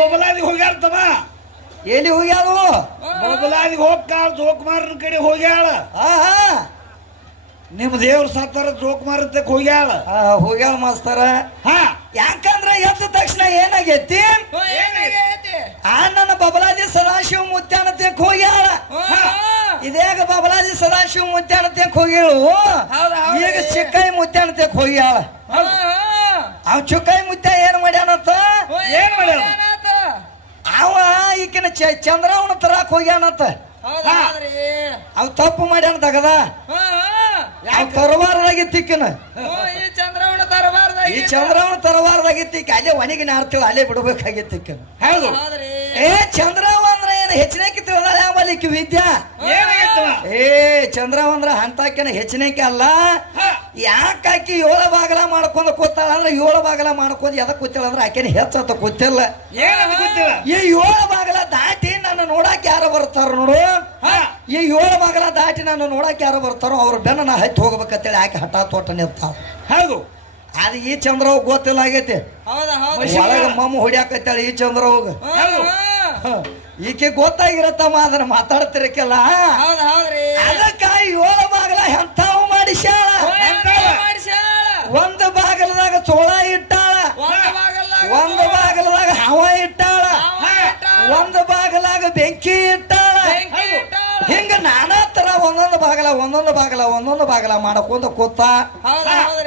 ಬಬಲಾದಿ ಹೋಗ್ಯಾಳ್ತವ. ಎಲ್ಲಿ ಹೋಗ್ಯಾಳು? ಬಬಲಾದಿಗೆ ಹೋಗ್ತಾಳ, ಜೋಕುಮಾರನ ಕಡೆ ಹೋಗ್ಯಾಳ. ನಿಮ್ಮ ದೇವ್ರ ಸತ್ತಾರ ಜೋಕುಮಾರಕ್ಕೆ ಹೋಗ್ಯಾಳ. ಹೋಗ್ಯಾಳ ಮಾಸ್ತರ. ಹಾ, ಯಾಕಂದ್ರ ಎದ್ದ ತಕ್ಷಣ ಏನಾಗೈತಿ? ನನ್ನ ಬಬಲಾದಿ ಸದಾಶಿವ ಮುತ್ಯಾನತೆಕ್ ಹೋಗ್ಯಾಳ. ಇದೇಗ ಬಬಲಾದಿ ಸದಾಶಿವ ಮುತ್ಯಾನತೆಕ್ ಹೋಗ್ಯಾಳು. ಈಗ ಚಿಕ್ಕಾಯಿ ಮುತ್ಯಾನತೆಕ್ ಹೋಗ್ಯಾಳ. ಅವ್ ಚಿಕ್ಕಾಯಿ ಮುತ್ಯ ಏನ್ ಮಾಡ್ಯಾನತ್ತ? ಏನ್ ಮಾಡ್ಯಾನ? ಅವ ಈಕಿನ ಚಂದ್ರವನ ತರಾಕ್ ಹೋಗ್ಯಾನತ್ತ. ಅವ್ ತಪ್ಪು ಮಾಡ್ಯಾನ ತಗದ. ತರವಾರದಾಗಿತ್ತಿಕ್ಕಿನ ಈ ಚಂದ್ರವನ ತರವಾರದಾಗಿತ್ತಿಕ್ಕ ಅಲ್ಲೇ ಒಣಗಿನ ಆಡ್ತಿಳ ಅಲ್ಲೇ ಬಿಡ್ಬೇಕಾಗಿತ್ತಿಕ್ಕಿನ. ಹೌದು. ಚಂದ್ರವ ಅಂದ್ರ ಏನ್ ಹೆಚ್ಚಿನಕ್ಕೆ ತಿಳಿದಾಳ ಯಾವಲಿಕ್ಕೆ ವಿದ್ಯಾ? ಚಂದ್ರವ ಅಂದ್ರ ಅಂತಾಕಿನ ಹೆಚ್ಚಿನಕ್ಕೆ ಅಲ್ಲ. ಯಾಕಾಕಿ 7 ಬಾಗಲ ಮಾಡ್ಕೊಂಡ್ ಕೂತಾಳ ಅಂದ್ರ 7 ಬಾಗಲ ಮಾಡ್ಕೊಂಡ್ ಎದಕ್ ಕೂತಾಳ ಅಂದ್ರ ಆಕೆನ ಹೆಚ್ಚತ್ತ ಕೂತಿಲ್ಲ. ಈ 7 ಬಾಗಲ ದಾಟಿ ನನ್ನ ನೋಡಾಕ ಯಾರು ಬರ್ತಾರ ನೋಡು. ಈ 7 ಬಾಗಲ ದಾಟಿ ನನ್ನ ನೋಡಾಕ ಯಾರು ಬರ್ತಾರೋ ಅವ್ರ ಬೆನ್ನ ನಾ ಹತ್ತಿ ಹೋಗ್ಬೇಕಂತೇಳಿ ಆಕೆ ಹಠ ತೋಟ ನಿಂತಾಳ. ಹೌದು. ಅದು ಈ ಚಂದ್ರವ್ ಗೊತ್ತಿಲ್ಲ ಆಗೈತಿ. ಒಳಗ ಮಮ್ಮ ಹೊಡ್ಯಾಕತ್ತಾಳ ಈ ಚಂದ್ರವ್ಗ. ಈಕೆ ಗೊತ್ತಾಗಿರತ್ತಮ್ಮ ಅದನ್ನ ಮಾತಾಡ್ತಿರಕ್ಕೆಲ್ಲ. ಅದಕ್ಕ 7 ಬಾಗಲ ಎಂತಾವು ಮಾಡಿಸ್ಯಾಳ. ಒಂದು ಬಾಗಲದಾಗ ಚೋಳ ಇಟ್ಟಾಳ, ಒಂದು ಬಾಗಲದಾಗ ಹವ ಇಟ್ಟಾಳ, ಒಂದು ಬಾಗಲಾಗ ಬೆಂಕಿ ಇಟ್ಟಾಳ. ಹಿಂಗ ನಾನಾ ತರ ಒಂದೊಂದು ಬಾಗಲ ಮಾಡಕೊಂತ ಕೂತ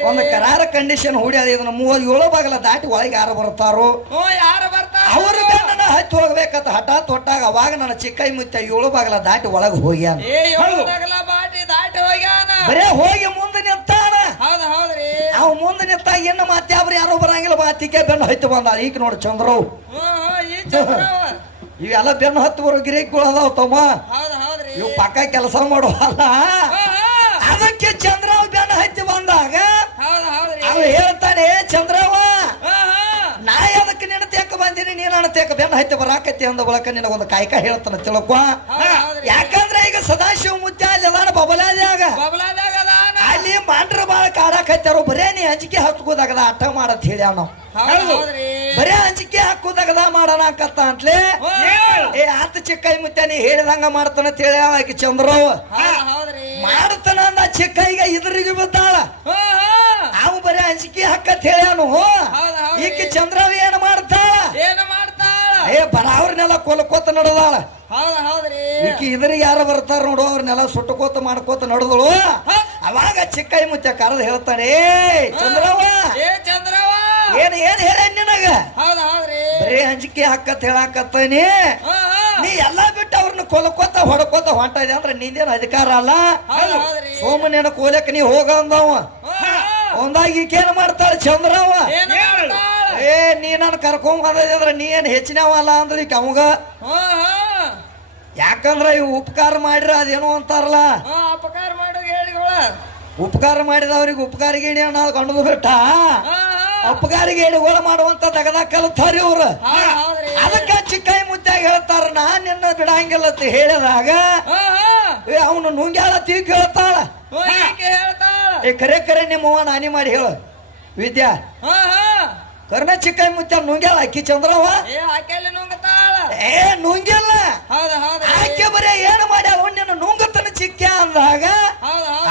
ಒಂದು ಕರಾರ ಕಂಡೀಷನ್ ಹುಡ್ಯಾಳ. ಇದನ್ನ 7 ಬಾಗಲ ದಾಟಿ ಒಳಗೆ ಯಾರು ಬರ್ತಾರೋ ಅವ್ರ ಬೆನ್ನ ಹತ್ತಿ ಹೋಗ್ಬೇಕಂತ ಹಠ ತೊಟ್ಟಾಗ ಅವಾಗ ನನ್ನ ಚಿಕ್ಕೈ ಮುತ್ತ 7 ಬಾಗಲ ದಾಟಿ ಒಳಗೆ ಹೋಗ್ಯಾನ. ಬರೇ ಹೋಗಿ ಮುಂದೆ ನಿಂತಾನ. ಅವ್ ಮುಂದೆ ನಿಂತಾಗ ಇನ್ನು ಮಾತ್ಯಾಬ್ರು ಯಾರು ಬರಂಗಿಲ್ಲ. ಮಾತಿಗೆ ಬೆನ್ನು ಹತ್ತಿ ಬಂದಾಳ. ಈಗ ನೋಡಿ ಚಂದ್ರವ್ ಇವೆಲ್ಲ ಬೆನ್ನು ಹತ್ತು ಬರೋ ಗಿರಿಗಳು ಅದಾವ ತಮ್ಮ. ಇವು ಪಕ್ಕ ಕೆಲಸ ಮಾಡುವಲ್ಲ. ಅದಕ್ಕೆ ಚಂದ್ರವ್ ಬೆನ್ನು ಹತ್ತಿ ಬಂದಾಗ ಅವ್ ಹೇಳ್ತಾನೆ, ಚಂದ್ರವ ನಾ ಅದಕ್ಕೆ ನಿನ್ನ ತೆಕ್ಕ ಬಂದಿನಿ, ನೀನ್ ನನ್ನ ತೆಕ್ಕ ಬೆನ್ನು ಹತ್ತಿ ಬರಾಕತ್ತಿ ಅಂದ ಬಳಕ ನಿನಗ ಒಂದು ಕಾಯ್ಕ ಹೇಳ್ತಾನ ತಿಳ್ಕೊ. ಯಾಕಂದ್ರೆ ಈಗ ಸದಾಶಿವ ಮುತ್ಯ ಅಲ್ಲಿ ಅದಾನ ಬಬಲಾದ್ಯಾಗ. ಅಲ್ಲಿ ಮಾಂಡ್ರ ಬಾಳ ಕಾಡಾಕತ್ತಾರು. ಬರೇ ನೀ ಅಂಜಿಕೆ ಹತ್ಕೋದಾಗದ ಆಟ ಮಾಡತ್ ಹೇಳಿ ನಾವು. ಬರೇ ಅಂಜಿಕೆ ಹಾಕುದಾಗದ ಮಾಡಣಕತ್ತ ಅಂತಲೇ ಆತ ಚಿಕ್ಕೈ ಮುತ್ಯ ನೀ ಹೇಳಿದಂಗ ಮಾಡ್ತಾನ ಅಂತ ಹೇಳಿ ಆಕಿ ಚಂದ್ರವ ಮಾಡ್ತಾನ ಅಂದ. ಚಿಕ್ಕೈಗ ಇದ್ರಿಗೆ ಬಿದ್ದಾಳ. ಅವು ಬರೇ ಅಂಜಿಕೆ ಹಾಕತ್ ಹೇಳ್ಯಾನು. ಈಕಿ ಚಂದ್ರವ ಏನ್ ಮಾಡ್ತಾಳ? ಬರಾವ್ರನ್ನೆಲ್ಲ ಕೊಲ್ಕೋತ ನಡೆದಾಳ. ಈಕಿ ಇದ್ರಿಗೆ ಯಾರು ಬರ್ತಾರ ನೋಡು ಅವ್ರನ್ನೆಲ್ಲ ಸುಟ್ಟಕೋತ ಮಾಡ್ಕೋತ ನಡೆದಳು. ಅವಾಗ ಚಿಕ್ಕೈ ಮುತ್ಯ ಕರೆದು ಹೇಳ್ತಾನೆ, ಚಂದ್ರವ ಏನ್ ಹೇಳ ನಿನಗ? ಬರೀ ಅಂಜಿಕೆ ಹಾಕತ್ ಹೇಳಾಕತ್ತನಿ. ನೀ ಎಲ್ಲಾ ಬಿಟ್ಟು ಅವ್ರನ್ನ ಕೊಲ್ಕೋತ ಹೊಡ್ಕೋತ ಹೊಂಟ ಇದೆ ಅಂದ್ರೆ ನಿಂದೇನು ಅಧಿಕಾರ ಅಲ್ಲ. ಸೋಮನೇನ ಕೋಲಕ್ ನೀ ಹೋಗ ಅಂದವ. ಒಂದಾಗಿ ಈಕೇನ್ ಮಾಡ್ತಾಳ ಚಂದ್ರವ? ನೀ ನಾನು ಕರ್ಕೊಂಡ್ ಬಂದ್ರೆ ನೀ ಏನ್ ಹೆಚ್ಚಿನವಲ್ಲ ಅಂದ್ರೆ ಈಗ ಅವಾಗ. ಯಾಕಂದ್ರ ಇವ್ ಉಪಕಾರ ಮಾಡಿರ ಅದೇನೋ ಅಂತಾರಲ್ಲ, ಉಪಕಾರ ಮಾಡಿದವ್ರಿಗೆ ಉಪಕಾರ ಗೇಡಿ ಅನ್ನೋದು ಕಂಡು ಬಿಟ್ಟ. ಉಪಕಾರ ಗೇಡಿಗಳು ಮಾಡುವಂತ ದಗದ ಕಲ್ತಾರ ಇವ್ರು. ಅದಕ್ಕ ಚಿಕ್ಕೈ ಮುತ್ತಾಗ ಹೇಳ್ತಾರ, ನಾನ್ ನಿನ್ನ ಬಿಡಂಗಿಲ್ಲ ಅಂತ ಹೇಳಿದಾಗ ಅವನು ನುಂಗ್ಯಾಳ ತೀಕ್ ಹೇಳ್ತಾಳ. ಕರೆ ನಿಮ್ಮವ್ವ ನಾನಿ ಮಾಡಿ ಹೇಳ ವಿದ್ಯಾ. ಕರ್ನ ಚಿಕ್ಕೈ ಮುತ್ತ ನುಂಗ್ಯಾಳ ಅಕ್ಕಿ ಚಂದ್ರವ? ನುಂಗಿಲ್ಲ. ಆಕೆ ಬರೇ ಏನು ಮಾಡ್ಯಾವ ನಿನ್ನ ನುಂಗತನ ಚಿಕ್ಕ ಅಂದಾಗ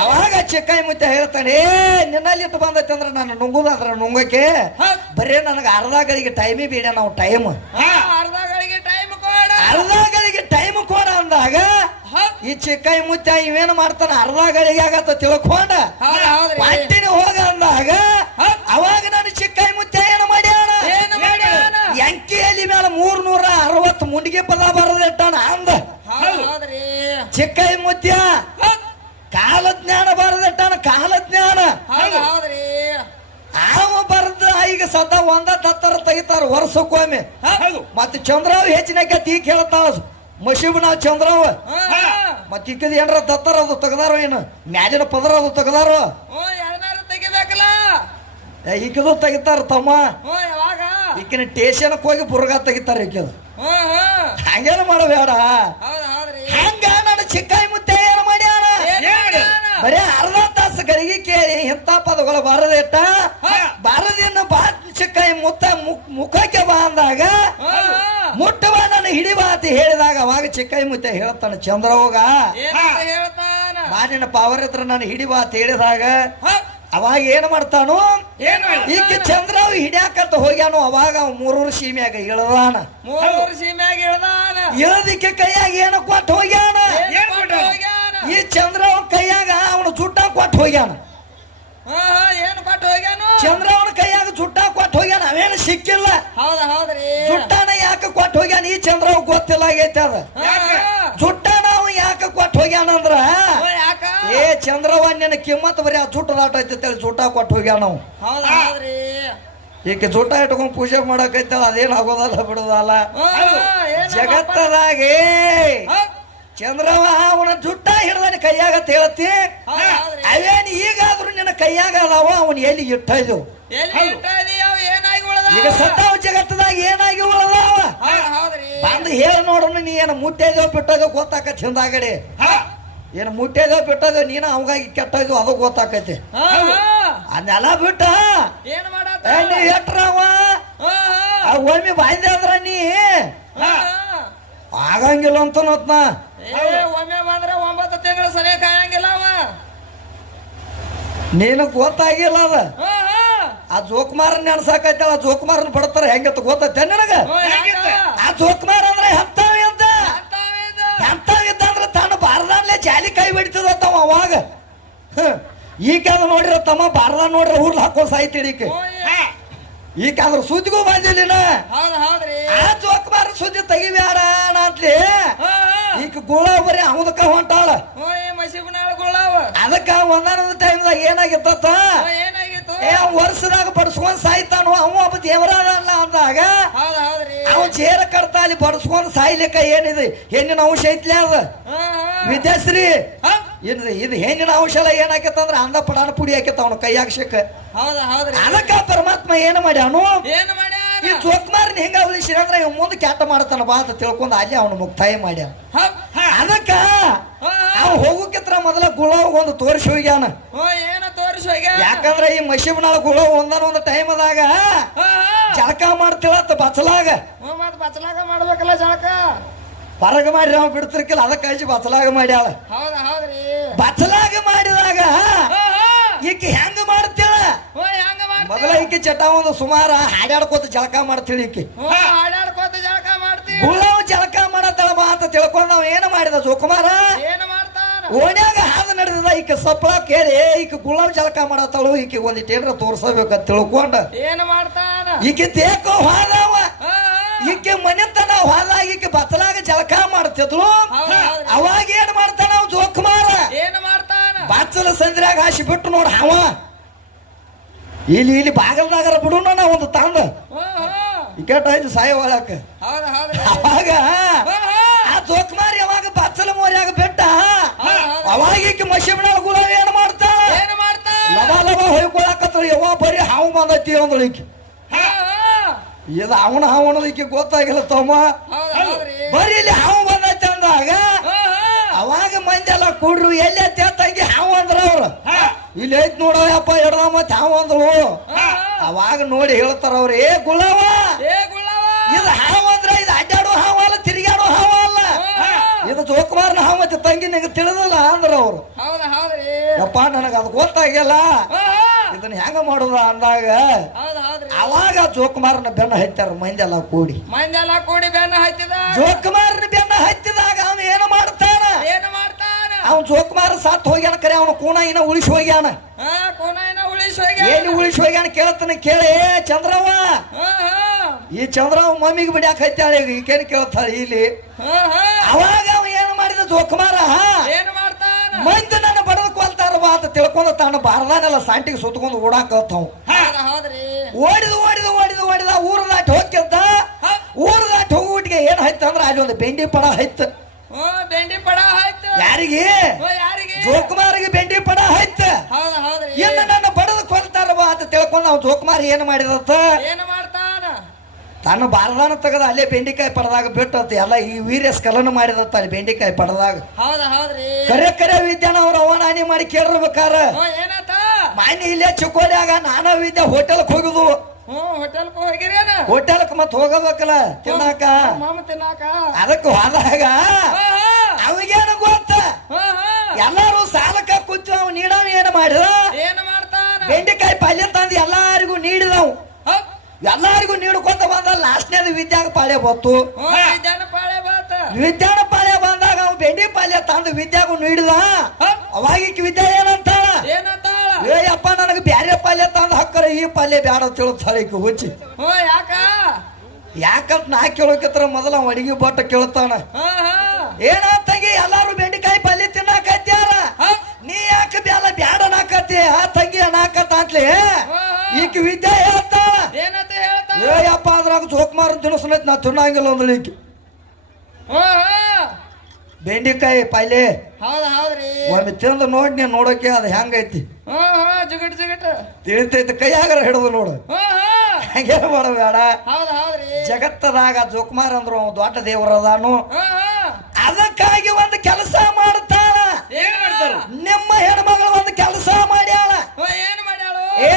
ಅವಾಗ ಚಿಕ್ಕೈ ಮುತ್ತ ಹೇಳ್ತಾನೆ, ನಿನ್ನಲ್ಲಿಟ್ಟು ಬಂದೈತೆ ಅಂದ್ರೆ ನಾನು ನುಂಗುದಾದ್ರ ನುಂಗಕ್ಕೆ ಬರೇ ನನಗೆ ಅರ್ಧ ಗಳಿಗೆ ಟೈಮೇ ಬೇಡ. ನಾವು ಟೈಮ್ ಅರ್ಧ ಗಳಿಗೆ ಟೈಮ್ ಕೊಡ ಅಂದಾಗ ಈ ಚಿಕ್ಕೈ ಮುತ್ತ ಇವೇನು ಮಾಡ್ತಾನ ಅರ್ಧ ಗಳಿಗೆ ಆಗತ್ತ ತಿಳ್ಕೊಂಡ ಪಟ್ಟಿನ ಹೋಗ ಅಂದಾಗ ಅವಾಗ ನಾನು ಚಿಕ್ಕೈ ಮುತ್ತ ಏನು ಮಾಡ್ಯಾನ ಅಂಕಿಯಲ್ಲಿ ಮೇಲೆ 360 ಮುಂಡಿಗೆ ಪದ ಬರದಿಟ್ಟಾನ ಅಂದ. ಚಿಕ್ಕೈ ಮುತ್ಯ ಕಾಲಜ್ಞಾನ ಬರದಿಟ್ಟಾನ. ಕಾಲಜ್ಞಾನ ಅವ ಬರದ ಈಗ ಸದಾ ಒಂದ ದತ್ತರ ತೆಗಿತಾರ ವರ್ಷಕ್ಕೊಮ್ಮೆ. ಮತ್ತೆ ಚಂದ್ರವ್ ಹೆಚ್ಚಿನಕ್ಕೆ ತೀಕ್ ಹೇಳ್ತಾಳ ಮಶೀಬ್ ನಾವು ಚಂದ್ರವ. ಮತ್ತ ಈಕದ ಏನ್ರ ದತ್ತರ ಅದು ತೆಗದಾರ ಏನು ಮ್ಯಾಲಿನ ಪದರ ಅದು ತೆಗದಾರ ಈಕದು ತೆಗಿತಾರ ತಮ್ಮ. ಈಕಿನ ಟೇಷನ್ಕ್ ಹೋಗಿ ಬುರ್ಗ ತೆಗಿತಾರ ಈಕದು. ಹಂಗೇನು ಮಾಡಬೇಡ. ಹಂಗ ನನ್ನ ಚಿಕ್ಕೈ ಮುತ್ತೆ ಏನು ಮಾಡ್ಯಾನ? ಬರೇ ಅರ್ಧ ತಾಸು ಗಳಿಗೆ ಕೇಳಿ ಇಂಥ ಪದಗಳು ಬರದಿಟ್ಟ. ಬರದಿನ ಬಾ ಚಿಕ್ಕೈ ಮುತ್ತ ಮುಖಕ್ಕೆ ಬಾ ಅಂದಾಗ ಮುಟ್ಟವ ನನ್ನ ಹಿಡಿವ ಅಂತ ಹೇಳಿದಾಗ ಅವಾಗ ಚಿಕ್ಕೈ ಮುತ್ತೆ ಹೇಳ್ತಾನೆ ಚಂದ್ರವ್ಗ ಏನಂತ ಹೇಳ್ತಾನ ಬಾನಿನ ಪಾವರ್ ಹತ್ರ ನಾನು ಹಿಡಿವ ಅಂತ ಹೇಳಿದಾಗ ಅವಾಗ ಏನ್ ಮಾಡ್ತಾನು ಈಗ ಚಂದ್ರವ್ ಹಿಡ್ಯಾಕಂತ ಹೋಗ್ಯಾನು ಅವಾಗ ಅವ 3 ಸೀಮ್ಯಾಗ ಇಳದಾನ 3 ಸೀಮ್ಯಾಗ ಇಳ್ದಾನ ಇಳದಿಕ್ಕೆ ಕೈಯಾಗ ಏನು ಕೊಟ್ಟು ಹೋಗ್ಯಾನ ಏನ್ ಕೊಟ್ಟು ಹೋಗ್ಯಾನ ಈ ಚಂದ್ರವ್ ಕೈಯಾಗ ಅವನು ಚುಟ್ಟ ಕೊಟ್ಟು ಹೋಗ್ಯಾನ ಏನು ಕೊಟ್ಟು ಹೋಗ್ಯಾನು ಚಂದ್ರವನ ಕೈಯಾಗ ಚುಟ್ಟ ಕೊಟ್ಟು ಹೋಗ್ಯಾನ ಅವೇನು ಸಿಕ್ಕಿಲ್ಲ ಹೌದ್ರಿ ಚುಟ್ಟಾನ ಯಾಕೆ ಕೊಟ್ಟು ಹೋಗ್ಯಾನ ಈ ಚಂದ್ರವ್ ಗೊತ್ತಿಲ್ಲ ಆಗೈತೆ ಅದ ಚುಟ್ಟಾನ ಅವ ಯಾಕೆ ಕೊಟ್ಟು ಹೋಗ್ಯಾನ ಅಂದ್ರ ಯಾಕ ಏ ಚಂದ್ರವ ನಿನ್ನ ಕಿಮ್ಮತ್ ಬರೀ ಆ ಚುಟ್ಟದಾಟ ಐತಿ ಚುಟ್ಟ ಕೊಟ್ಟು ಹೋಗ್ಯಾನ ನಾವು ಹೌದ್ರಿ ಈಕೆ ಚುಟ್ಟ ಇಟ್ಕೊಂಡ್ ಪೂಜೆ ಮಾಡಕೈತಲ್ಲ ಅದೇನ್ ಆಗೋದಲ್ಲ ಬಿಡೋದಲ್ಲ ಜಗತ್ತದಾಗೆ ಚಂದ್ರವ ಅವನ ಜುಟ್ಟ ಹಿಡ್ದಾನ ಕೈಯಾಗ ತೇಳತಿ ಅವೇನ್ ಈಗಾದ್ರೂ ನಿನ್ನ ಕೈಯಾಗ ಅದಾವ ಅವನ್ ಎಲ್ಲಿ ಇಟ್ಟಿದ್ದು ಈಗ ಸತ್ತಾವ ಜಗತ್ತದಾಗ ಏನಾಗಿ ಉಳದಾವ ಬಂದು ಹೇಳಿ ನೋಡೋಣ ನೀ ಏನ ಮುಟ್ಟೇದೋ ಬಿಟ್ಟದೋ ಗೊತ್ತಾಕತಿ ಹಿಂದಾಗಡೆ ಏನ ಮುಟ್ಟೇದೋ ಬಿಟ್ಟದೋ ನೀನ ಅವಾಗ ಕೆಟ್ಟದ್ದು ಅದು ಗೊತ್ತಾಕತಿ ಅದನ್ನೆಲ್ಲ ಬಿಟ್ಟ ನೀ ಎಟ್ರವ ಒಮ್ಮೆ ಬಾಯ್ದೆ ಅಂದ್ರ ನೀ ಆಗಂಗಿಲ್ಲ ಅಂತ ನೋತ್ನ ಒಮ್ಮೆ ಬಂದ್ರೆ 9 ತಿಂಗಳು ಸರಿ ಕಾಯಂಗಿಲ್ಲ ಅವ ನೀನು ಗೊತ್ತಾಗಿಲ್ಲ ಅದ ಆ ಜೋಕುಮಾರನ್ ನೆನ್ಸಾಕೈತಲ್ಲ ಆ ಜೋಕುಮಾರನ್ ಬಡತಾರ ಹೆಂಗತ್ತ ಗೊತ್ತೈತೆ ನನಗ ಆ ಜೋಕುಮಾರ ಅಂದ್ರೆ ಎಂತಾವಿದ್ದ ಅಂದ್ರೆ ತಾನು ಬಾರದಾನ್ಲೆ ಜಾಲಿ ಕೈ ಬಿಡ್ತದತ್ತವ ಅವಾಗ ಈಗಾದ ನೋಡಿರತ್ತಮ್ಮ ಬಾರದಾನ್ ನೋಡ್ರಿ ಊರ್ಲ್ ಹಾಕೊಂಡ್ ಸಾಯ್ತಿಡಿಕೆ ಈಗಾದ್ರ ಸುದ್ದಿಗೂ ಬಂದಿಲ್ಲ ಆ ಜೋಕುಮಾರ ಸುದ್ದಿ ತೆಗಿಬ್ಯಾಡ ಅಂತಲಿ ಈಗ ಗುಳ ಬರೀ ಅವದಕ್ಕ ಹೊಂಟಾಳ ಅದಕ್ಕ ಒಂದಾನೊಂದು ಟೈಮ್ದಾಗ ಏನಾಗಿತ್ತ ವರ್ಷದಾಗ ಬಡಸ್ಕೊಂಡ್ ಸಾಯ್ತಾನು ಅವ ಒಬ್ಬ ದೇವರಾದ ಅಂದಾಗ ಅವ ಚೇರ ಕಡ್ತಾ ಅಲ್ಲಿ ಬಡಸ್ಕೊಂಡ್ ಸಾಯ್ಲಿಕ್ಕ ಏನಿದೆ ಹೆಣ್ಣಿನ ಅಂಶ ಐತ್ಲಿ ಅದ ವಿದ್ಯಾಶ್ರೀ ಇದು ಹೆಣ್ಣಿನ ಅಂಶ ಎಲ್ಲ ಏನಾಕತ್ತ ಅಂದ್ರ ಅಂದ ಪಡಾನ ಪುಡಿ ಹಾಕತ್ತ ಅವನ ಕೈ ಹಾಕ್ಸಕ್ಕ ಅದಕ್ಕ ಪರಮಾತ್ಮ ಏನ್ ಮಾಡ್ಯಾನು ಈ ಜೋಕುಮಾರನ್ ಹೆಂಗ ಅವಲಿಸಿರ ಅಂದ್ರ ಇವ್ ಮುಂದೆ ಕೆಟ್ಟ ಮಾಡ್ತಾನ ಬಾ ಅಂತ ತಿಳ್ಕೊಂಡ್ ಅಲ್ಲಿ ಅವನು ಮುಕ್ತಾಯ ಮಾಡ್ಯಾನ ಅದಕ್ಕ ಅವ್ ಹೋಗಕ್ಕಿತ್ರ ಮೊದಲ ಗುಳವ್ ಒಂದು ತೋರಿಸಿ ಹೋಗ್ಯಾನ ಯಾಕಂದ್ರ ಈ ಮಶಿಬನಾಳ ಗುಳವ್ ಒಂದೊಂದು ಟೈಮ್ ಅದಾಗ ಜಳಕ ಮಾಡ್ತಿಳತ್ತ ಬಚ್ಚಲಾಗ ಮಾಡ್ಬೇಕಲ್ಲ ಜಳಕ ಹೊರಗ ಮಾಡ್ರಿ ಅವ್ ಬಿಡ್ತಿರ್ಕಿಲ್ಲ ಅದಕ್ಕಾಗಿ ಬಚ್ಚಲಾಗ ಮಾಡ್ಯಾಳ ಬಚ್ಚಲಾಗ ಮಾಡಿದಾಗ ಈಕೆ ಹೆಂಗ ಮಾಡ್ತೀಳ ಮೊದಲ ಈಕೆ ಚಟ ಒಂದು ಸುಮಾರ ಹಾಡ್ಯಾಡ್ಕೋತ ಜಳಕ ಮಾಡ್ತೀಳಿ ಈಕೆ ಗುಳವ್ ಜಳಕ ಮಾಡತ್ತಳ ಬಾ ಅಂತ ತಿಳ್ಕೊಂಡ್ ನಾವ್ ಏನ್ ಮಾಡಿದ ಜೋಕುಮಾರ ಓಣ್ಯಾಗ ಹಾದು ನಡೆದ ಈಕೆ ಸಪ್ಪಳ ಕೇಳಿ ಈಕೆ ಗುಳವ್ ಜಳಕ ಮಾಡತ್ತಳು ಈಕೆ ಒಂದಿಟ್ಟು ಏನ್ರ ತೋರ್ಸಬೇಕಂತ ತಿಳ್ಕೊಂಡ ಏನ್ ಮಾಡ್ತಾನ ಈಕೆ ತೇಕೋ ಹಾದವ ಈಕೆ ಮನೆತನ ಹಾದಾಗ ಈಕೆ ಬತ್ತಲಾಗ ಜಳಕ ಮಾಡ್ತಿದ್ಲು ಅವಾಗ ಏನ್ ಮಾಡ್ತಾನ ಅವ್ ಜೋಕುಮಾರ ಏನ್ ಮಾಡ್ತಾನ ಬಚ್ಚಲ ಸಂದ್ರಾಗ ಹಾಸಿ ಬಿಟ್ಟು ನೋಡ ಹಾವ ಇಲ್ಲಿ ಬಾಗಲ್ದಾಗರ ಬಿಡುನ ನಾ ಒಂದು ತಂದ ಇಕೇಟಾಯ್ತು ಸಾಯ ಒಳಕ ಅವಾಗ ಆ ಜೋಕುಮಾರ್ ಯಾವಾಗ ಬಚ್ಚಲ ಮೋರ್ಯಾಗ ಬಿಟ್ಟ ಅವಾಗ ಈಕೆ ಮಶಿಬನಾಳ ಗುಲಾಬಿ ಏನ್ ಮಾಡ್ತಾಳ ಲಬ ಲಬ ಹೊಯ್ಕೊಳಕತ್ತಳು ಯಾವ ಬರೀ ಹಾವು ಬಂದೈತಿ ಅಂದಳು ಈಕೆ ಇದು ಅವನ ಈಕೆ ಗೊತ್ತಾಗಿಲ್ಲ ತಮ್ಮ ಬರೀ ಇಲ್ಲಿ ಹಾವು ಬಂದೈತಿ ಅಂದಾಗ ಅವಾಗ ಮಂದಿ ಎಲ್ಲ ಕೂಡ್ರು ಎಲ್ಲಿ ತಂಗಿ ಹಾವು ಅಂದ್ರ ಅವ್ರು ಇಲ್ಲಿ ಐತ್ ನೋಡಪ್ಪ ಎಡ್ದ ಮತ್ ಹಾವು ಅಂದ್ರು ಅವಾಗ ನೋಡಿ ಹೇಳ್ತಾರ ಅವ್ರು ಏ ಗುಳವ ಇದು ಹಾವು ಅಂದ್ರ ಇದು ಅಡ್ಡಾಡೋ ಹಾವು ಅಲ್ಲ ತಿರುಗಾಡೋ ಹಾವು ಅಲ್ಲ ಇದು ಜೋಕುಮಾರನ ಹಾವು ಮತ್ತೆ ತಂಗಿ ನಿಂಗೆ ತಿಳಿದಲ್ಲ ಅಂದ್ರ ಅವ್ರು ಯಪ್ಪ ನನಗ ಅದು ಗೊತ್ತಾಗಿಲ್ಲ ಇದನ್ನ ಹೆಂಗ ಮಾಡುದ ಅಂದಾಗ ಅವಾಗ ಜೋಕುಮಾರನ ಬೆನ್ನ ಹತ್ತಾರ ಮಂದಿ ಎಲ್ಲ ಕೂಡಿ ಬೆನ್ನ ಹತ್ತಿದ ಜೋಕುಮಾರನ ಬೆನ್ನ ಹತ್ತಿದಾಗ ಅವನು ಏನು ಮಾಡ್ತಾನ ಅವನ್ ಜೋಕುಮಾರ ಸತ್ ಹೋಗ್ಯಾನ ಕರೆ ಅವನ ಕೂಣ ಇನ್ನ ಉಳಿಸಿ ಹೋಗ್ಯಾನ ಏನು ಉಳಿಸಿ ಹೋಗ್ಯಾನ ಕೇಳ್ತಾನೆ ಕೇಳಿ ಚಂದ್ರವ್ವ ಈ ಚಂದ್ರವ್ವ ಮಮ್ಮಿಗೆ ಬಿಡ್ಯಾಕ ಹತ್ತಾಳೆ ಈಕೇನು ಕೇಳ್ತಾಳೆ ಇಲ್ಲಿ ಅವಾಗ ಅವ ಏನು ಮಾಡಿದ ಜೋಕುಮಾರ ಮಂದಿ ನನ್ನ ಬಡದ ಕೊಲ್ತಾರ ಬಾ ಅಂತ ತಿಳ್ಕೊಂಡ ತಾನು ಬಾರದಾನೆಲ್ಲ ಸಾಂಟಿಗೆ ಸುತ್ತಕೊಂಡು ಓಡಾಕತ್ತಾವ ಓಡಿದ ಊರ ದಾಟಿ ಹೋಗ್ತಿದ್ದ ಊರ ದಾಟಿ ಹೋಗುವಿಟಿಗೆ ಏನ್ ಆಯ್ತು ಅಂದ್ರ ಅಲ್ಲಿ ಒಂದು ಬೆಂಡಿ ಪಡ ಆಯ್ತು ಯಾರಿಗೆ ಜೋಕುಮಾರಿಗೆ ಬೆಂಡಿ ಪಡ ಆಯ್ತು ಎಲ್ಲ ನನ್ನ ಬಡದ ಕೊಲ್ತಾರ ಬಾ ಅಂತ ತಿಳ್ಕೊಂಡ ಅವ್ನು ಜೋಕುಮಾರ್ ಏನ್ ಮಾಡಿದತ್ತ ತಾನು ಬಾರದಾನ ತೆಗದ ಅಲ್ಲೇ ಬೆಂಡಿಕಾಯಿ ಪಡೆದಾಗ ಬಿಟ್ಟತ್ ಎಲ್ಲ ಈ ವೀರ್ಯ ಸ್ಕಲನ ಮಾಡಿದತ್ತ ಅಲ್ಲಿ ಬೆಂಡಿಕಾಯಿ ಪಡೆದಾಗ ಕರೆ ವಿದ್ಯಾನ ಅವ್ರ ಅವನಾನಿ ಮಾಡಿ ಕೇಳಿರ್ಬೇಕಾರ ಮಾನ್ಯ ಇಲ್ಲೇ ಚಿಕ್ಕೋಡ್ಯಾಗ ನಾನಾ ವಿದ್ಯಾ ಹೋಟೆಲ್ಗೆ ಹೋಗುದು ಹೋಟೆಲ್ಕ್ ಹೋಗಿರೇನ ಹೋಟೆಲ್ಕ್ ಮತ್ ಹೋಗಬೇಕಲ್ಲ ತಿನ್ನಾಕ ಮಾಮ ತಿನ್ನಾಕ ಅದಕ್ಕೆ ಹೋದಾಗ ಅವಾಗೇನು ಗೊತ್ತ ಎಲ್ಲಾರು ಸಾಲಕ್ಕ ಕೂತು ಅವ್ ನೀಡವ್ ಏನ್ ಮಾಡಿದ ಏನ್ ಮಾಡ್ತಾನ ಬೆಂಡೆಕಾಯಿ ಪಲ್ಯ ತಂದು ಎಲ್ಲಾರಿಗೂ ನೀಡಿದವು ಎಲ್ಲಾರಿಗೂ ನೀಡ್ಕೊಂತ ಬಂದ ಲಾಸ್ಟ್ನೇದು ವಿದ್ಯಾಗ ಪಾಳೆ ಬತ್ತು ವಿದ್ಯಾನ ಪಾಳೆ ಬಾತ ವಿದ್ಯಾನ ಪಾಳೆ ಬಂದಾಗ ಅವ್ ಬೆಂಡಿ ಪಲ್ಯ ತಂದು ವಿದ್ಯಾಗೂ ನೀಡಿದ ಅವಾಗ ವಿದ್ಯಾ ಏನಂತಾಳ ಏನಂತಾಳ ಏಯಪ್ಪ ನನಗೆ ಬ್ಯಾರೆ ಪಲ್ಯ ತಂದು ಹಾಕರ ಈ ಪಲ್ಯ ಬ್ಯಾಡ ತಿಳಿಸ್ತಾಳೆ ಈಕಿ ಹುಚ್ಚಿ ಯಾಕ ಯಾಕಂತ ನಾ ಕೇಳೋಕಿತ್ರ ಮೊದಲ ಅವ ಅಡಿಗೆ ಬಟ್ಟ ಕೇಳ್ತಾನ ಏನಂತಂಗಿ ಎಲ್ಲಾರು ಬೆಂಡೆಕಾಯಿ ಪಲ್ಯ ತಿನ್ನಾಕತ್ಯಾರ ನೀ ಯಾಕೆ ಬ್ಯಾಡ ನಾಕತ್ತಿ ಆ ತಂಗಿ ನಾಕತ್ತ ಅಂತಲೇ ಈಕಿ ವಿದ್ಯಾ ಹೇಳ್ತಾಳ ಏನಂತ ಹೇಳ್ತಾಳ ಏಯಪ್ಪ ಅದ್ರಾಗ ಜೋಕ್ಮಾರ ತಿನ್ನಿಸ್ನೈತಿ ನಾ ತಿನ್ನಂಗಿಲ್ಲ ಅಂದ್ರೆ ಈಕಿ ಬೆಂಡೆಕಾಯಿ ಪಲ್ಯ ಹೌದ್ರಿ ಒಮ್ಮೆ ತಿಂದು ನೋಡಿ ನೀನ್ ನೋಡೋಕೆ ಅದು ಹೆಂಗೈತಿ ಜುಗಿಟ್ ಜುಗಿಟ್ ತಿಳಿತೈತಿ ಕೈಯಾಗರ ಹಿಡಿದು ನೋಡು ಹಂಗೇನ್ ಮಾಡಬೇಡ ಹೌದ್ರಿ ಜಗತ್ತದಾಗ ಜೋಕ್ಮಾರ್ ಅಂದ್ರು ಅವ ದೊಡ್ಡ ದೇವರದಾನು ಅದಕ್ಕಾಗಿ ಒಂದು ಕೆಲಸ ಮಾಡ್ತಾಳ ಏನ್ ಮಾಡ್ತಾಳ ನಿಮ್ಮ ಹೆಣ್ಮಗಳು ಒಂದು ಕೆಲಸ ಮಾಡ್ಯಾಳ ಏನ್ ಮಾಡ್ಯಾಳು ಏ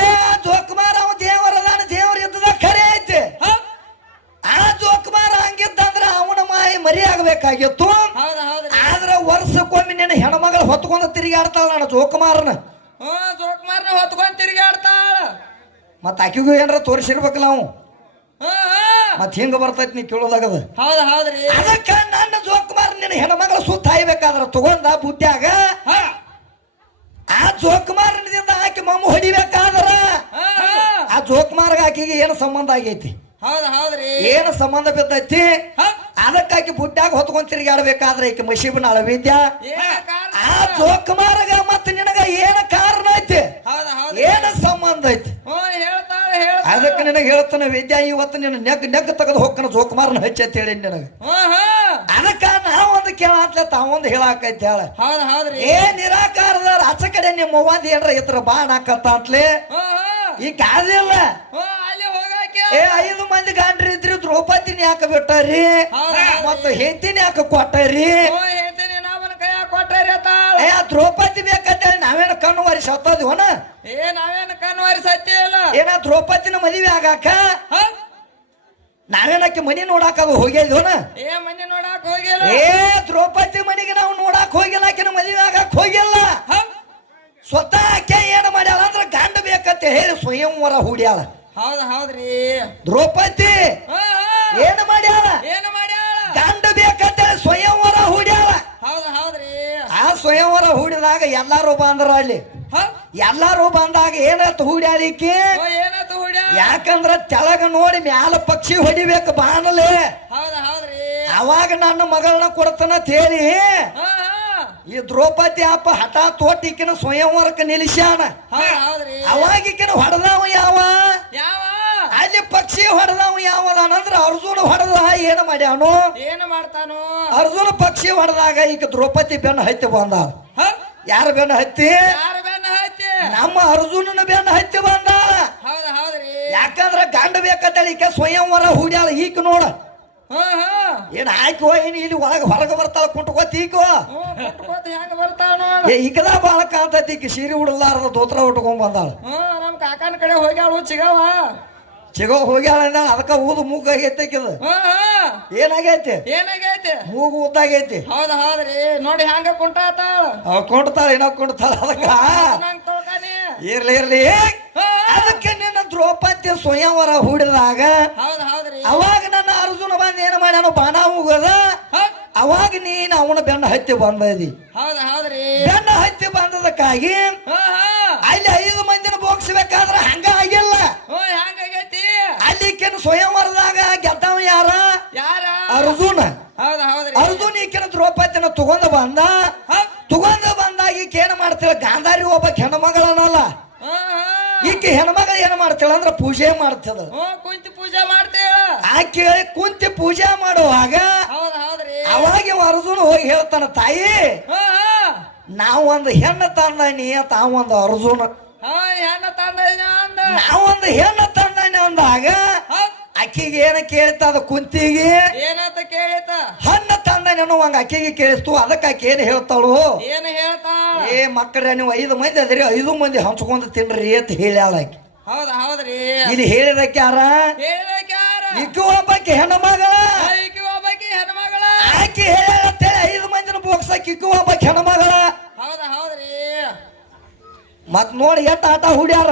ಜೋಕ್ಮಾರ್ ಅವ ದೇವರದಾನ ದೇವ್ರ ಇದ್ದದ ಖರೆ ಐತಿ ಆ ಜೋಕ್ಮಾರ ಹಂಗಿದ್ದಂದ್ರ ಅವನ ಮಾಯಿ ಮರಿ ಆಗ್ಬೇಕಾಗಿತ್ತು ಆದ್ರ ವರ್ಷಕ್ಕೊಮ್ಮೆ ನಿನ್ನ ಹೆಣ್ಮಗಳು ಹೊತ್ಕೊಂಡು ತಿರುಗಾಡ್ತಾಳ ನಾನು ಜೋಕುಮಾರನ ಜೋಕುಮಾರನ ಹೊತ್ಕೊಂಡ್ ತಿರುಗಾಡ್ತಾಳ ಮತ್ತ ಆಕಿಗೂ ಏನಾರ ತೋರಿಸಿರ್ಬೇಕಲ್ಲ ನಾವು ಮತ್ ಹಿಂಗ ಬರ್ತೈತಿ ನೀ ಕೇಳೋದಾಗದ ಹೌದ್ರಿ ಅದಕ್ಕ ನನ್ನ ಜೋಕುಮಾರ ನಿನ್ನ ಹೆಣ್ಮಗಳ ಸುತ್ತ ಹಾಯ್ಬೇಕಾದ್ರ ತಗೊಂಡ ಬುದ್ಧ್ಯಾಗ ಆ ಜೋಕುಮಾರನಿಂದ ಆಕಿ ಮಮ್ಮ ಹೊಡಿಬೇಕಾದ್ರ ಆ ಜೋಕುಮಾರ್ಗ ಆಕಿಗೆ ಏನು ಸಂಬಂಧ ಆಗೈತಿ ಹೌದ್ರಿ ಏನು ಸಂಬಂಧ ಬಿದ್ದೈತಿ ಅದಕ್ಕಾಕಿ ಬುಡ್ಡ್ಯಾಗ ಹೊತ್ಕೊಂಡ್ ತಿರುಗಾಡ್ಬೇಕಾದ್ರೆ ಈಕೆ ಮಶೀಬನ ಅಳವಿದ್ಯಾ ಆ ಜೋಕುಮಾರ್ಗ ಮತ್ತ ನಿನಗ ಏನ ಕಾರಣ ಐತಿ ಏನ ಸಂಬಂಧ ಐತಿ ಅದಕ್ಕೆ ನಿನಗೆ ಹೇಳ್ತಾನ ವಿದ್ಯಾ ಇವತ್ತು ನಿನ್ನ ನೆಗ್ ತೆಗೆದು ಹೋಗ್ತಾನ ಜೋಕುಮಾರನ ಹಚ್ಚಿ ಅಂತ ಹೇಳಿ ನಿನಗ ಅದಕ್ಕ ನಾವೊಂದು ಕೇಳಾತ್ಲ ತಾವೊಂದು ಹೇಳಾಕೈತಿ ಹೇಳ ಏ ನಿರಾಕಾರದ ಆಚೆ ಕಡೆ ನಿಮ್ಮ ಅವ್ವಂದ ಏನ್ರ ಇತರ ಬಾಣ ಹಾಕತ್ತ ಅಂತಲೇ ಈ ಕಾದಿಲ್ಲ ಏ 5 ಮಂದಿ ಗಾಂಡ್ರಿ ಇದ್ರಿ ದ್ರೌಪದಿನ ಯಾಕೆ ಬಿಟ್ಟಾರಿ ಮತ್ತ ಹೆಂಡತಿನ ಯಾಕೆ ಕೊಟ್ಟಾರಿ ಏ ದ್ರೌಪದಿ ಬೇಕಂತೇಳಿ ನಾವೇನ ಕಣ್ಣು ವಾರಿ ಸತ್ತೋದಿವನ ನಾವೇನ ಕಣ್ಣು ವಾರಿ ಸತ್ತಿಲ್ಲ ಏನ ದ್ರೌಪದಿನ ಮದುವೆ ಆಗಾಕ ನಾವೇನಕ್ಕೆ ಮನಿ ನೋಡಾಕ ಅದು ಹೋಗಿದ್ವನ ಮನಿ ನೋಡಾಕ ಹೋಗಿಲ್ಲ ಏ ದ್ರೌಪದಿ ಮನಿಗೆ ನಾವು ನೋಡಾಕ ಹೋಗಿಲ್ಲ ಆಕಿನ ಮದುವೆ ಆಗಾಕ ಹೋಗಿಲ್ಲ ಸ್ವತಃ ಆಕೆ ಏನ್ ಮಾಡ್ಯಾಳ ಅಂದ್ರ ಗಂಡ ಬೇಕಂತ ಹೇಳಿ ಸ್ವಯಂವರ ಹೂಡ್ಯಾಳ ಹೌದ್ರಿ ದ್ರೌಪದಿ ಏನ್ ಮಾಡ್ಯಾಳ ಗಂಡ ಬೇಕಂತೇಳಿ ಸ್ವಯಂವರ ಹೂಡ್ಯಾಳ ಹೌದ್ರಿ ಆ ಸ್ವಯಂವರ ಹೂಡಿದಾಗ ಎಲ್ಲಾರು ಬಂದ್ರ ಅಲ್ಲಿ ಎಲ್ಲಾರು ಬಂದಾಗ ಏನತ್ ಹೂಡ್ಯಾಳಿಕೆ ಏನತ್ತು ಹುಡ್ಯ ಯಾಕಂದ್ರ ತೆಳಗ ನೋಡಿ ಮ್ಯಾಲ ಪಕ್ಷಿ ಹೊಡಿಬೇಕು ಬಾಣಲೆ ಹೌದ್ರಿ ಅವಾಗ ನನ್ನ ಮಗಳನ್ನ ಕೊಡ್ತಾನ ಹೇಳಿ ಈ ದ್ರೌಪದಿ ಅಪ್ಪ ಹಠ ತೋಟಿಕಿನ ಸ್ವಯಂವರಕ್ಕೆ ನಿಲ್ಲಿಸ್ಯಾನ ಅವಾಗಿಕಿನ ಹೊಡೆದವ ಯಾವ ಅಲ್ಲಿ ಪಕ್ಷಿ ಹೊಡೆದವ ಯಾವದಾನಂದ್ರ ಅರ್ಜುನ ಹೊಡೆದ ಏನ ಮಾಡ್ಯಾನು ಏನು ಮಾಡ್ತಾನು ಅರ್ಜುನ ಪಕ್ಷಿ ಹೊಡೆದಾಗ ಈಗ ದ್ರೌಪದಿ ಬೆನ್ನ ಹತ್ತಿ ಬಂದ ಯಾರ ಬೆನ್ನ ಹತ್ತಿ ನಮ್ಮ ಅರ್ಜುನನ ಬೆನ್ನ ಹತ್ತಿ ಬಂದ ಯಾಕಂದ್ರ ಗಂಡ ಬೇಕಂತೇಳಿ ಈಕ ಸ್ವಯಂವರ ಹೂಡ್ಯಾಳ ಈಕ ನೋಡ ಏನ್ ಆಯ್ಕೋ ಏನ್ ಇಲ್ಲಿ ಒಳಗ ಹೊರಗ ಬರ್ತಾಳ ಕುಂಟ್ಕೋತ ಈಕೋ ಹೆಂಗ ಬರ್ತಾಳ ಈಕದ ಬಾಳ ಕಾಂತೈತಿ ಈಕ ಸೀರೆ ಉಡಲಾರದ ದೋತ್ರ ಉಟ್ಕೊಂಡ್ ಬಂದಾಳ ನಮ್ ಕಾಕನ ಕಡೆ ಹೋಗ್ಯಾಳು ಚಿಗೋ ಹೋಗ್ಯಾಳ ಅದಕ್ಕ ಊದು ಮೂಗ ಆಗೈತಿಕಿದ ಏನಾಗೈತಿ ಮೂಗು ಉದ್ದಾಗೈತಿ ಹೌದ್ರಿ ನೋಡಿ ಹ್ಯಾಂಗ ಕುಂಟಾತಾಳ ಕೊಂಡ್ತಾಳ ಏನೋ ಕೊಂಡ್ತಾಳ ಅದಕ್ಕ ಇರ್ಲಿ ಅದಕ್ಕೆ ನಿನ್ನ ದ್ರೌಪದಿ ಸ್ವಯಂವರ ಹೂಡಿದಾಗ ಅವಾಗ ನನ್ನ ಅರ್ಜುನ ಬಂದ್ ಏನ್ ಮಾಡ್ಯಾನ ಬಾಣ ಹೋಗದ ಅವಾಗ ನೀನ್ ಅವನ ಬೆನ್ನ ಹತ್ತಿ ಬಂದಿ ಬೆನ್ನ ಹತ್ತಿ ಬಂದದಕ್ಕಾಗಿ ಅಲ್ಲಿ 5 ಮಂದಿನ ಬೋಗಿಸ್ಬೇಕಾದ್ರ ಹಂಗ ಆಗಿಲ್ಲ ಅಲ್ಲಿಕೇನು ಸ್ವಯಂವರದಾಗ ಗೆದ್ದವ ಯಾರ ಅರ್ಜುನ ಅರ್ಜುನ್ ಈಕಿನ ದ್ರೌಪದಿನ ತಗೊಂಡ ಬಂದಾಗ ಈಕೆ ಏನ್ ಮಾಡ್ತಾಳ ಗಾಂಧಾರಿ ಒಬ್ಬ ಹೆಣ್ಮಗಳನ್ನಲ್ಲ ಈಕೆ ಹೆಣ್ಮಗಳು ಏನ್ ಮಾಡ್ತಾಳ ಅಂದ್ರ ಪೂಜೆ ಮಾಡ್ತದ ಕುಂತಿ ಪೂಜೆ ಮಾಡ್ತೇಳ ಆಕೆ ಕುಂತಿ ಪೂಜೆ ಮಾಡುವಾಗ ಅವಾಗ ಅರ್ಜುನ ಹೋಗಿ ಹೇಳ್ತಾನ ತಾಯಿ ನಾವೊಂದು ಹೆಣ್ಣು ತಂದಾನಿ ತಾವೊಂದು ಅರ್ಜುನ ನಾವೊಂದು ಹೆಣ್ಣು ತಂದಾನಿ ಅಂದಾಗ ಅಕ್ಕಿಗೆ ಏನ ಕೇಳ್ತದ ಕುಂತಿಗೆ ಏನಂತ ಕೇಳಿತ ಹಣ್ಣು ತಂದಾನಿ ಅನ್ನುವಂಗ ಅಕ್ಕಿಗೆ ಕೇಳಿಸ್ತು ಅದಕ್ಕೆ ಆಕೆ ಏನ್ ಹೇಳ್ತಾಳು ಏನ್ ಹೇಳ್ತಾ ಏ ಮಕ್ಕಳ ನೀವು 5 ಮಂದಿ ಅದ್ರಿ 5 ಮಂದಿ ಹಂಚ್ಕೊಂಡ್ ತಿನ್ರಿ ಅಂತ ಹೇಳ್ಯಾಳ ಆಕಿ ಹೌದ್ರಿ ಇಲ್ಲಿ ಹೇಳಿದಕ್ಕೆ ಯಾರ ಹೇಳಿದಕ್ಕೆ ಯಾರ ಇಕ್ಕಿ ಒಬ್ಬಾಕಿ ಹೆಣ್ಣು ಮಗಳ ಈಕಿ ಒಬ್ಬಾಕಿ ಹೆಣ್ಮಗಳ ಆಕಿ ಹೇಳಿ 5 ಮಂದಿನ ಬೋಕ್ಸಕ್ಕೆ ಇಕ್ಕಿ ಒಬ್ಬಾಕಿ ಹೆಣ್ಣು ಮಗಳ ಹೌದ್ರಿ ಮತ್ ನೋಡಿ ಎಟ್ಟ ಆಟ ಹುಡ್ಯಾರ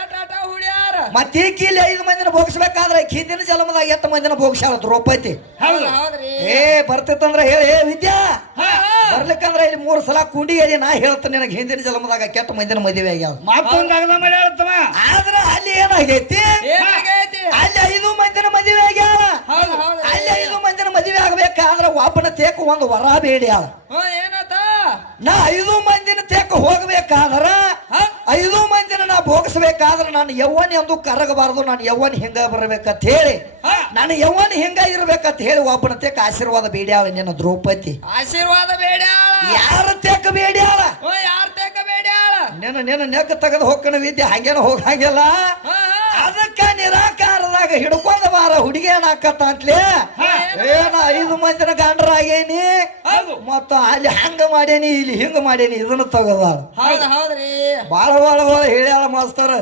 ಎಟ್ ಆಟ ಹುಡ್ಯಾರ ಮತ್ ಈಕಿ ಇಲ್ಲಿ 5 ಮಂದಿನ ಬೋಗಿಸ್ಬೇಕಾದ್ರೆ ಹಿಂದಿನ ಜನ್ಮದಾಗ 8 ಮಂದಿನ ಬೋಗಿಸ್ಯಾಳ ದ್ರೌಪದಿ ಹೌದ್ರಿ ಬರ್ತಿತ್ತಂದ್ರ ಹೇಳಿ ವಿದ್ಯಾ ಬರ್ಲಿಕ್ಕಂದ್ರ ಇಲ್ಲಿ 3 ಸಲ ಕುಂಡಿ ಹೇಳಿ ನಾ ಹೇಳ್ತೇನೆ ನಿನಗೆ ಹಿಂದಿನ ಜನ್ಮದಾಗ ಕೆಟ್ಟ ಮಂದಿನ ಮದುವೆ ಆಗ್ಯಾವ ಮತ್ತೊಂದು ಅಗದ ಮಾಡಿ ಹೇಳ್ತವ ಆದ್ರ ಅಲ್ಲಿ ಏನಾಗೈತಿ ಅಲ್ಲಿ 5 ಮಂದಿನ ಮದುವೆ ಆಗ್ಯಾವ ಅಲ್ಲಿ 5 ಮಂದಿನ ಮದುವೆ ಆಗ್ಬೇಕಾದ್ರ ಒಬ್ಬನ ತೇಕ ಒಂದು ವರ ಬೇಡ್ಯಾಳ ಏನತ್ತ ನಾ 5 ಮಂದಿನ ತೇಕ ಹೋಗ್ಬೇಕಾದ್ರ 5 ಮಂದಿನ ನಾ ಭೋಗಿಸ್ಬೇಕಾದ್ರ ನಾನು ಯವ್ವನಿ ಅಂದು ಕರಗಬಾರದು ನಾನು ಯವ್ವನಿ ಹಿಂಗ ಬರ್ಬೇಕಂತ ಹೇಳಿ ನಾನು ಯವ್ವನಿ ಹಿಂಗ ಇರ್ಬೇಕಂತ ಹೇಳಿ ಒಬ್ಬನ ತೇಕ ಆಶೀರ್ವಾದ ಬೇಡ್ಯಾಳ ನಿನ್ನ ದ್ರೌಪದಿ ಆಶೀರ್ವಾದ ಬೇಡ್ಯಾಳ ಯಾರ ತೇಕ ಬೇಡ್ಯಾಳ ಯಾರ ತೇಕ ಬೇಡ್ಯಾಳ ನಿನ್ನ ನೆಕ್ಕ ತೆಗೆದು ಹೋಗ್ಕಣ ವಿದ್ಯೆ ಹಂಗೇನ ಹೋಗಂಗಿಲ್ಲ ಅದಕ್ಕ ನಿರಾಕಾರದಾಗ ಹಿಡ್ಕೊಂಡ ಬಾರ ಹುಡುಗಿ ಏನಾಕತ್ತ ಅಂತಲೇ ಏನ 5 ಮಂದಿನ ಗಂಡರಾಗೇನಿ ಮತ್ತ ಅಲ್ಲಿ ಹಂಗ ಮಾಡೇನಿ ಇಲ್ಲಿ ಹಿಂಗ ಮಾಡೇನಿ ಇದನ್ನ ತಗದ ಹೌದ್ರಿ ಬಾಳ ಹೇಳ್ಯಾಳ ಮಾಸ್ತರ